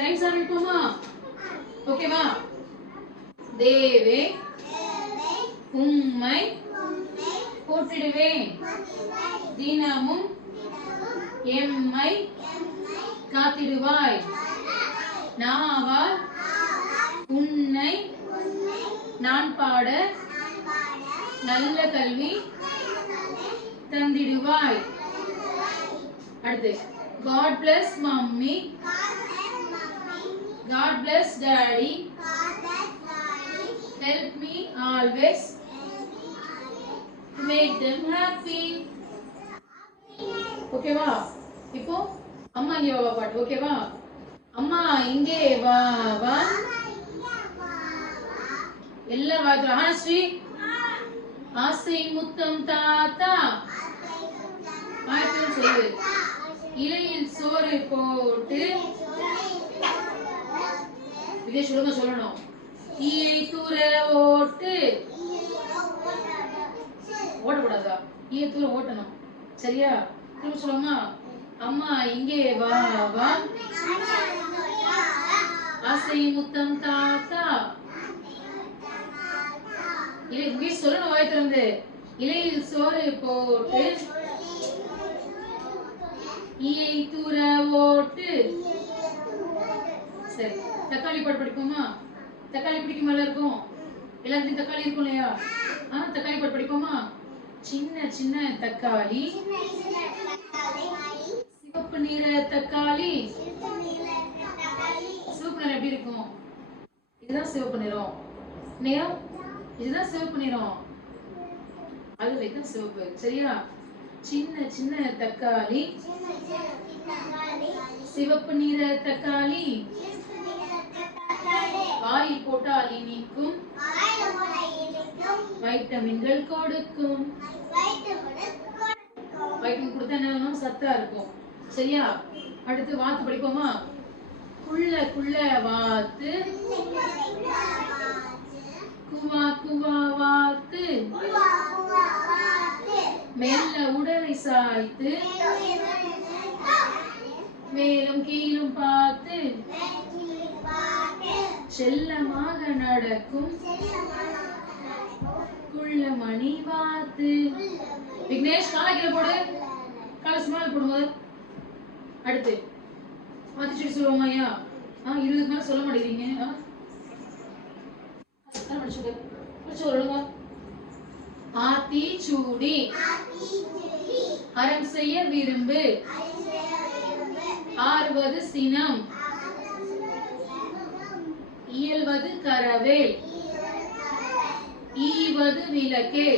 Rhymes ஆரம்பிப்போமா? ஓகேவா? தேவே உம்மை போற்றிடுவேன், தினமும் எம்மை காத்திடுவாய், நாவால் உன்னை நான் பாட நல்ல கல்வி தந்திடுவாய். அடுத்து God bless mommy, God bless daddy, help me always to make them happy. ஓகேவா? இப்போ அம்மா இங்கே வா பாட்டு. ஓகேவா? அம்மா இங்கே வா வா எல்லாரும் வாய்த்து ஆனஸ்ரீ ஆசை முத்தம் தாத்தா வாய்த்து சொல்லு. இலையில் சோறு போட்டு இதே சொல்லுங்க சொல்லணும். ஈயை தூர ஓட்டு ஓடக்கூடாதா? ஈயை தூர ஓட்டணும். சரியா? திரும்ப சொல்லுமா? அம்மா இங்கே வா வா ஆசை முத்தம் தாத்தா. இலை சொல்லணும் வாய் திறந்து. இலையில் சோறு போட்டு ஈயை தூர ஓட்டு. சரி, தக்காளி பாட்டு படிப்போமா? தக்காளி பிடிக்குமா எல்லாருக்கும்? எல்லாருக்கும் தக்காளி இருக்கும் இல்லையா? தக்காளி பாட்டு படிப்போமா? சின்ன சின்ன தக்காளி, சிவப்பு நிற தக்காளி. சிவப்பு நிறம் எப்படி இருக்கும்? இதுதான் சிவப்பு நிறம். நிறம் இதுதான் சிவப்பு நிறம். அது தான் சிவப்பு. சரியா? சின்ன சின்ன தக்காளி, சிவப்பு நிற தக்காளி, வாயில் போட்டால் இனிக்கும், வைட்டமின்கள் கொடுக்கும். வைட்டமின் கொடுத்தா என்ன சத்தா இருக்கும். சரியா? அடுத்து வாத்து படிப்போமா? குள்ள குள்ள வாத்து, குவா குவா வாத்து, மெல்ல உடலை சாய்த்து மேலும் கீழும் பார்த்து செல்லமாக நடக்கும் குள்ள மணி வாத்து. விக்னேஷ் காலை கீழே போடு. காலை சும்மா போடும்போது. அடுத்து மாத்தி சொல்லுவோமா? ஐயா 20 மேல சொல்ல மாட்டேங்கிறீங்க. ஆத்திச்சூடி அறம் செய்ய விரும்பு, ஆறுவது சினம், இயல்வது கரவேல், ஈவது விளக்கே,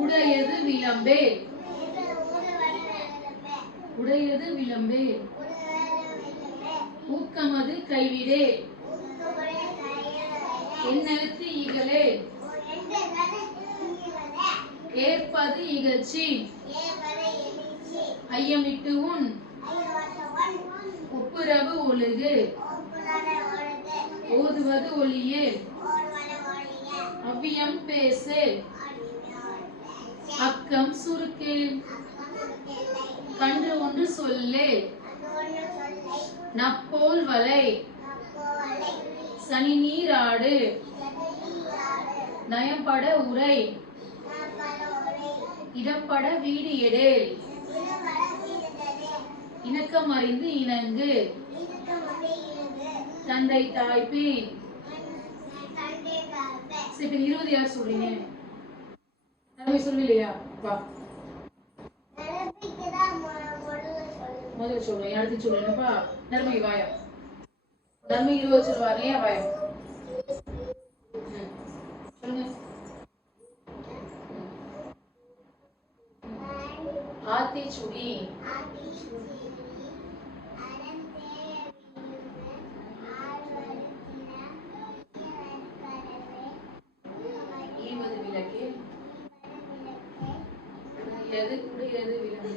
உடையது விளம்பே, உடையது விளம்பே, ஊக்கமது கைவிடே, என்னெழுத்து இகழே, ஏற்பது இகழ்ச்சி, ஐயமிட்டு உன், ஒப்புரவு ஒழுகு, ஓதுவது ஒளியே, அவ்வியம் பேசு, அக்கம் சுருக்கே, கன்று ஒன்று சொல்லே, நப்போல் வலை, சனி நீராடு, நயம்பட உரை, இடப்பட வீடு எடேல், இணக்கம் அறிந்து இணங்கு, தந்தை தாய்ப்பின். 20 யார் சொல்றீங்க? சொல்லலையா? முதல்ல சொல்றேன், அடுத்து சொல்றேன்ப்பா. நர்மகி வாயா. நர்மகி 20 சொல்லுவாங்க. ஏன் வாயா? சொல்லுங்க. ஆத்திச்சூடி ஈவது விளக்கே, எது உடையது விளம்பே,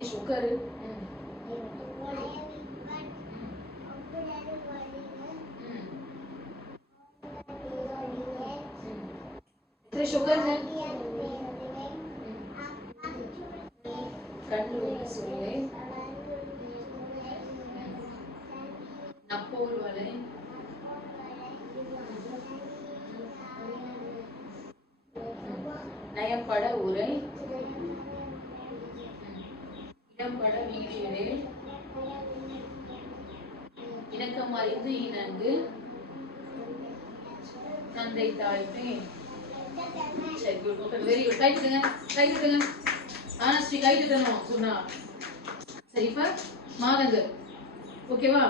சுகரு சரி சுகருங்க கண்டு சொல்லை நப்போல் வலை நயப்பட உரை இடம்பட வீடியரே இணக்கம் அறிந்து இணங்கு தந்தை தாய்மே. சரி குட் ஓகே வெரி குட் கை தட்டுங்க ஆனஸ்டி கை தட்டணும் சொன்னா சரி. இப்ப மாதங்கள் ஓகேவா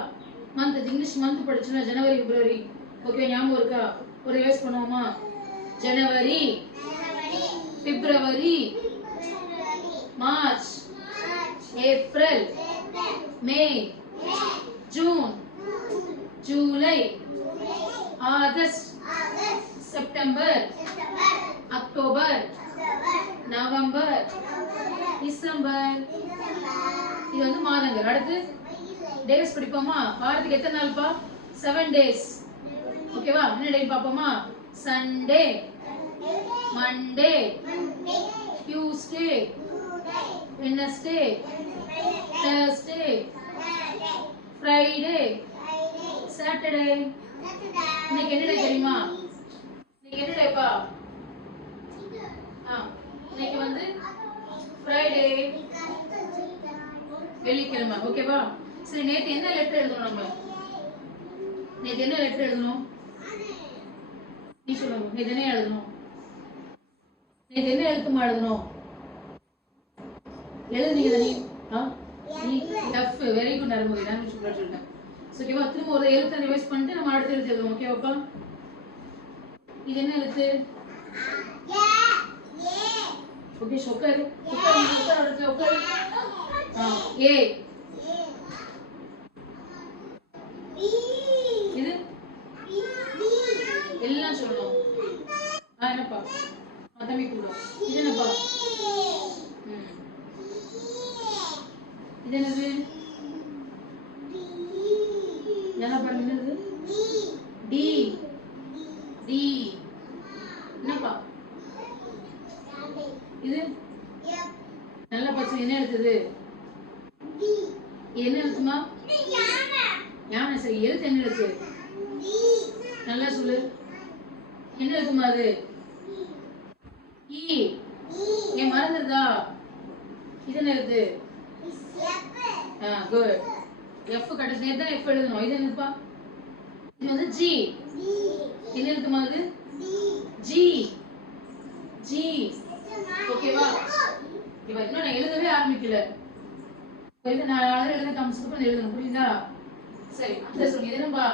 மந்த் இங்கிலீஷ் மந்த் படிச்சோம்னா ஜனவரி பிப்ரவரி ஓகே ஞாபகம் இருக்கா ஒரு ரிவைஸ் பண்ணுவோமா January February March April May June July August September October November December இது வந்து மாதங்கள். அடுத்து டேஸ் படிப்போமா வாரத்துக்கு எத்தனை நாள்ப்பா 7 days ஓகேவா என்ன டே பாப்போமா Sunday Monday Tuesday Wednesday Thursday Friday Saturday. இன்னைக்கு என்ன டே தெரியுமா இன்னைக்கு என்ன டேப்பா இன்னைக்கு வந்து ஃப்ரைடே வெள்ளிக்கிழமை ஓகேவா. சரி நேத்து என்ன லெட்டர் எழுதணும் நம்ம நேத்து என்ன லெட்டர் எழுதணும் நீ சொல்லுங்க நேத்து என்ன எழுதணும் நேத்து என்ன எழுத்துமா எழுதணும் எழுதுனீங்க நீ டஃப் வெரி குட் நரமுறை நான் சூப்பரா சொல்லிட்டேன். ஓகேவா திரும்ப ஒரு எழுத்தை ரிவைஸ் பண்ணிட்டு நம்ம அடுத்த எழுத்து எழுதுவோம் ஓகேவாப்பா. இது என்ன எழுத்து ஓகே ஷோக்கர் உட்கார் ஏ இது எல்லாம் சொல்லணும் என்னப்பா தம்பி கூட இது என்னப்பா இது என்னது என்ன பாருங்க என்னது டி டி என்னப்பா இது நல்லா பச்சை என்ன எழுத்துது என்ன எழுத்துமா யானை. சரி எழுத்து என்ன எழுத்து நல்லா சொல்லு என்ன எழுத்துமா அது ஈ ஏன் மறந்துருதா இது என்ன எழுத்து குட் எஃப் கடைசி நேரத்தை எஃப் எழுதணும். இது என்னப்பா இது வந்து ஜி என்ன எழுத்துமா அது ஜி ஜி ஓகேவா. இவ இன்னும் நான் எழுதவே ஆரம்பிக்கல நான் எழுத காமிச்சு எழுதணும் புரியுதா. சரி அந்த சொல்லி இது என்னப்பா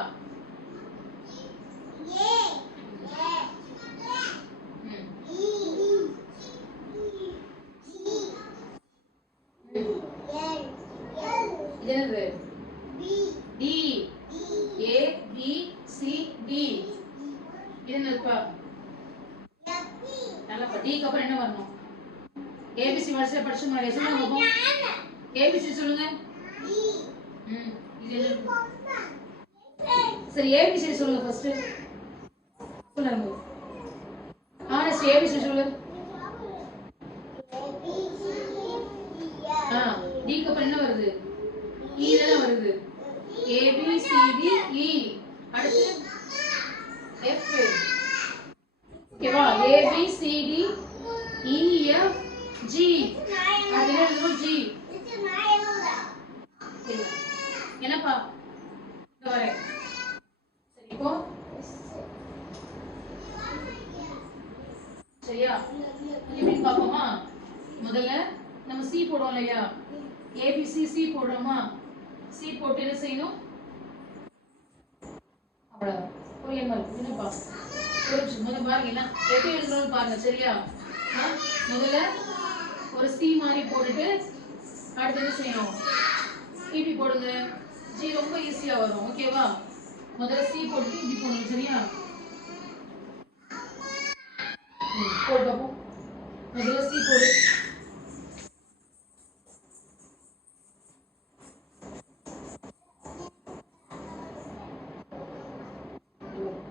இது என்னது டி ஏ பி சி டி இது என்னப்பா நல்லா டிக்கு அப்புறம் என்ன வரணும் ஏபிசி வரிசையா படிச்சு மாதிரி சொல்லுங்க பாப்போம் ஏபிசி சொல்லுங்க இது என்ன சரி ஏபிசி சொல்லுங்க ஃபர்ஸ்ட் சொல்லுங்க ஆனஸ்ட் ஏபிசி சொல்லு டிக்கு அப்புறம் என்ன வருது இ தான வருது A B C D E அடுத்து எஃப் ஓகேவா A B C D E F G அது என்ன ஜி என்னப்பா இங்க வரேன். சரி இப்போ சரியா எப்படி பாப்போமா முதல்ல நம்ம சி போடுவோம் இல்லையா ஏபிசி சி போடுறோமா சி போட்டு என்ன செய்யணும் அவ்வளவுதான் புரியுமா என்னப்பா முதல்ல பாருங்க என்ன எப்படி எழுதணும்னு பாருங்க சரியா. முதல்ல ஒரு சி மாதிரி போட்டுட்டு அடுத்து என்ன செய்யணும் இப்படி போடுங்க ஜி ரொம்ப ஈஸியா வரும் ஓகேவா. முதல்ல சி போட்டு இப்படி போடணும் சரியா போடு பாப்போம் முதல்ல சி போடு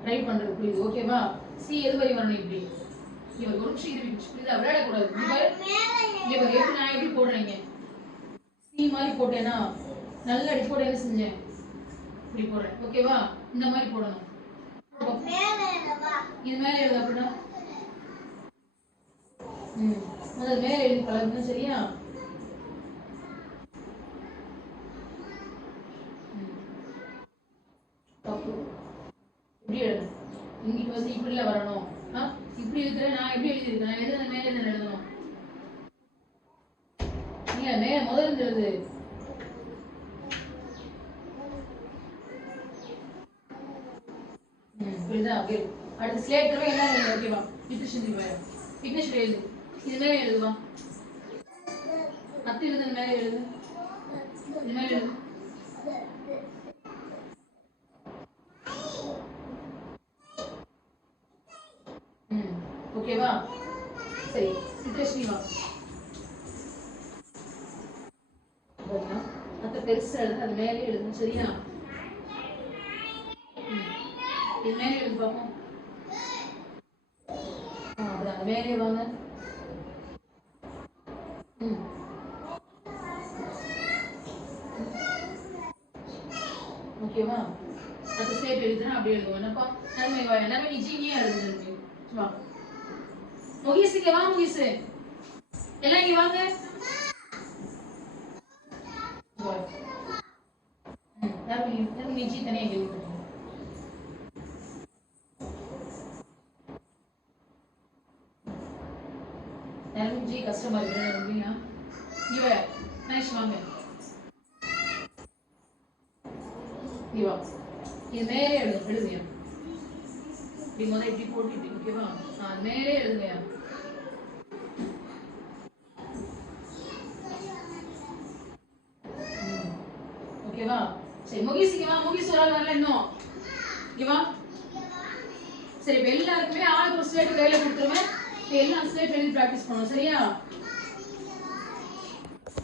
ட்ரை பண்றது புரியுது ஓகேவா. சி எது வரை வரணும் இப்படி இவங்க ஒரு நிமிஷம் இருந்துச்சு புரியுதா விளையாடக்கூடாது இங்க பாரு எப்படி நான் எப்படி போடுறேங்க சி மாதிரி போட்டேன்னா நல்ல அடி போட என்ன செஞ்சேன் இப்படி போடுறேன் ஓகேவா இந்த மாதிரி போடணும் இது மேல எழுது அப்படின்னா முதல்ல மேல எழுதி பழகணும் சரியா இப்படி எழுதணும் இங்கிட்டு வந்து இப்படில வரணும் இப்படி இருக்கிற நான் எப்படி எழுதியிருக்கேன் நான் எழுதுன மேல என்ன எழுதணும் இல்ல மேல முதல்ல எழுது புரியுதா ஓகே அடுத்து ஸ்லேட் தர என்ன எழுது ஓகேவா விக்னேஷன் வேற விக்னேஷ் எழுது இது மேல எழுதுவா அத்தி எழுது மேல எழுது இது மேல எழுது ஓகேவா சரி சித்ரஸ்ரீ வா அத்த பெருசா எழுது அது மேலே எழுது சரியா இது மேலே எழுது பாப்போம் அது மேலே வாங்க ஓகேவா அந்த ஸ்லேட் எழுதுனா அப்படியே எழுதுவோம் என்னப்பா நன்மை வா நன்மை நீ ஜீனியா எழுதுங்க வா முகிஸ் இங்க வா முகிஸ் எல்லாம் இங்க வாங்க நன்மை நீ ஜீ தனியா எழுதுங்க நன்மை ஜீ கஷ்டமா இருக்கு அப்படியா இவ நைஸ் வாங்க இவா இது மேலே எழுதுங்க இப்படி முதல்ல இப்படி போட்டு இப்படி ஓகேவா மேலே எழுதுங்க ஓகேவா சரி முகிஸுக்கு வா முகிஸ் ஒரு ஆள் வரல இன்னும் இங்க வா சரி எல்லாருக்குமே ஆளுக்கு ஒரு ஸ்லேட் கையில கொடுத்துருவேன் எல்லாம் ஸ்லேட் எழுதி பிராக்டிஸ் பண்ணுவோம் சரியா